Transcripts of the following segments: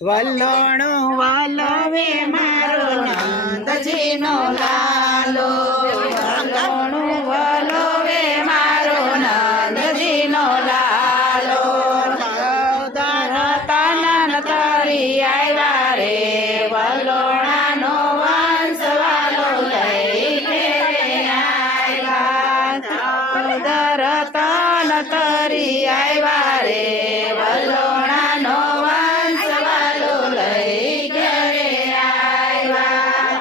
વલ્લોણું વલવે મારો નંદજીનો લાલો, વલ્લોણું વલવે મારો નંદજીનો લાલો, ધરતન તરી આવ્યા રે વલ્લોણાનો વંશ વાલો લઈને આવ્યા, ધરતન તરી આવ્યા રે વલ્લોણાનો વંશ વાલો લઈ ઘરે આવ્યા,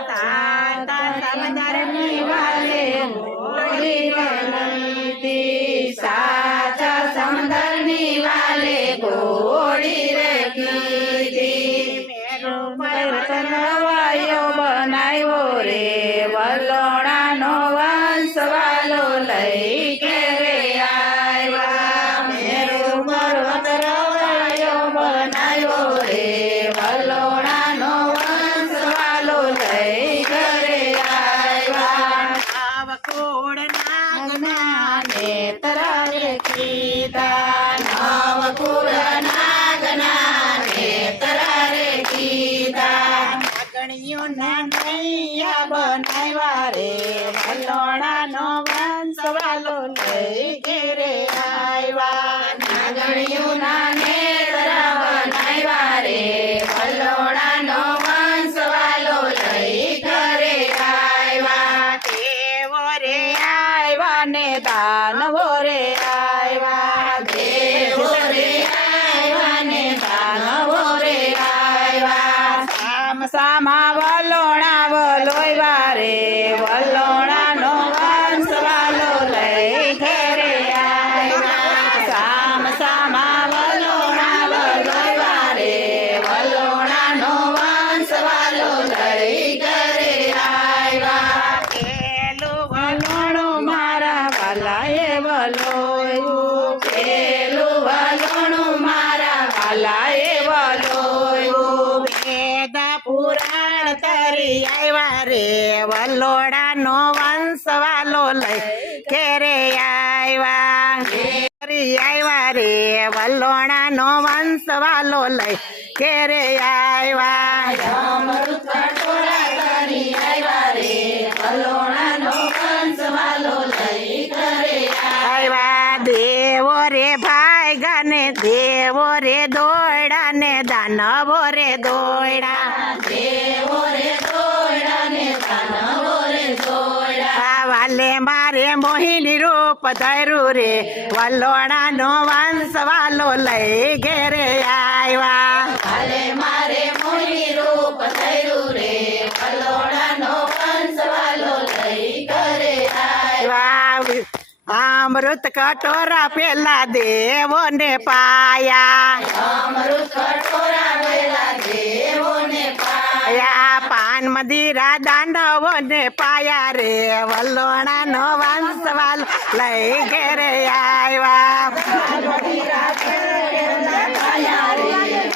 સમંદરની વાલે ગોળી લઈતી, સાચા સમંદરની વાલે ગોળી રે કીધી, નવાયો બનાવ્યો રે વલ્લોણાનો વંશ વાલો લઈ ઘરે આવ્યા, મેરુ પર્વત રવાયો બનાવ્યો રે વલ્લોણાનો વંશ વાલો લઈ ઘરે આવ્યા, નવકુળ નાગના નેત્રા રે કીધા, નવકુળ નાગના નેત્રા રે કીધા, નાગણીઓના નૈયા બનાવ્યા રે વલ્લોણાનો વંશ વાલો લઈ ઘેરે આવ્યા, નાગણીઓના નેત્રા બનાવ્યા રે વલ્લોણાનો વંશ વાલો લઈ ઘરે આવ્યા, દેવો રે આવ્યા ને દાનવો રે આવ્યા, દેવો રે આવ્યા ને દાનવો રે આવ્યા, સામ સામા વલ્લોણા વલોવ્યા રે વલ્લોણાનો વંશ વાલો લઈ ઘરે આવ્યા, સામ સામા વલ્લોણા વલોવ્યા રે વલ્લોણાનો વંશ વાલો લઈ ઘરે આવ્યા, પેલું વલોણું મારા વાલાએ વલોવ્યું, પેલું વલોણું મારા વાલાએ વલોવ્યું, વેદા પુરાણ તરી આવ્યા રે વલ્લોણાનો વંશ વાલો લઈ ઘેરે આવ્યા, તરી આવ્યા રે વલ્લોણાનો વંશ વાલો લઈ ઘેરે આવ્યા, અમૃત કટોરા તરી આવ્યા રે વલ્લોણાનો વંશ વાલો લઈ ઘરે આવ્યા, દેવો રે ભાઈ ગાને દેવો રે દોયડા ને દાનવો રે દોયડા, દેવો રે દોયડા ને દાનવો રે દોયડા, વાલે મારે મોહિની રૂપ ધર્યું રે વલ્લોણાનો વંશ વાલો લઈ ઘેરે આવ્યા, વાલે મારે મોહિની રૂપ ધર્યું રે વલ્લોણાનો વંશ વાલો લઈ ઘરે આવ્યા, અમૃત કટોરા પેલા દેવો ને પાયા, અમૃત કટોરા પેલા દેવો ને પાયા, પાન મદિરા દાંડવો ને પાયા રે વલ્લોણાનો વંશ વાલો લઈ ઘેરે આવ્યા,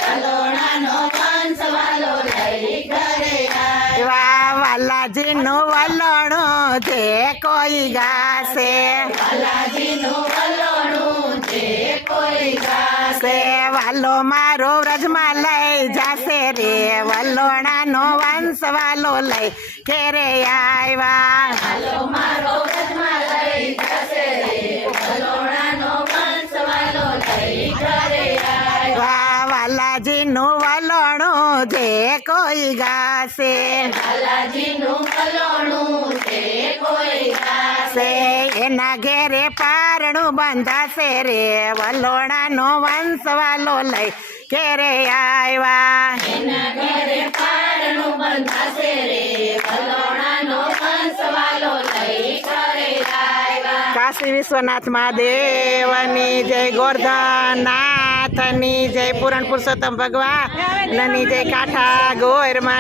વલ્લોણાનો વંશ વાલો લઈ ઘરે આવ્યા, વાલાજીનું વલ્લોણું જે કોઈ ગાશે, વાલાજીનું વલ્લોણું જે કોઈ ગાશે, વાલો મારો વ્રજમાં લઈ જાશે રે વલ્લોણાનો વંશ વાલો લઈ ઘેરે આવ્યા, વાલો મારો વ્રજમાં લઈ જાશે રે વલ્લોણાનો વંશ વાલો લઈ ઘરે આવ્યા, વાલાજીનું વલ્લોણું જે કોઈ ગાશે, વાલાજીનું વલ્લોણું જે કોઈ ગાશે, એના ઘેરે પારણું બંધાશે રે વલ્લોણાનો વંશ વાલો લઈ ઘેરે આવ્યા, એના ઘેરે પારણું બંધાશે રે વલ્લોણાનો વંશ વાલો લઈ ઘરે આવ્યા, કાશી વિશ્વનાથ મહાદેવની જય, ગોરધન નાથની જય, પૂરણ પુરુષોત્તમ ભગવાનની જય, કાંઠા ગોરમાની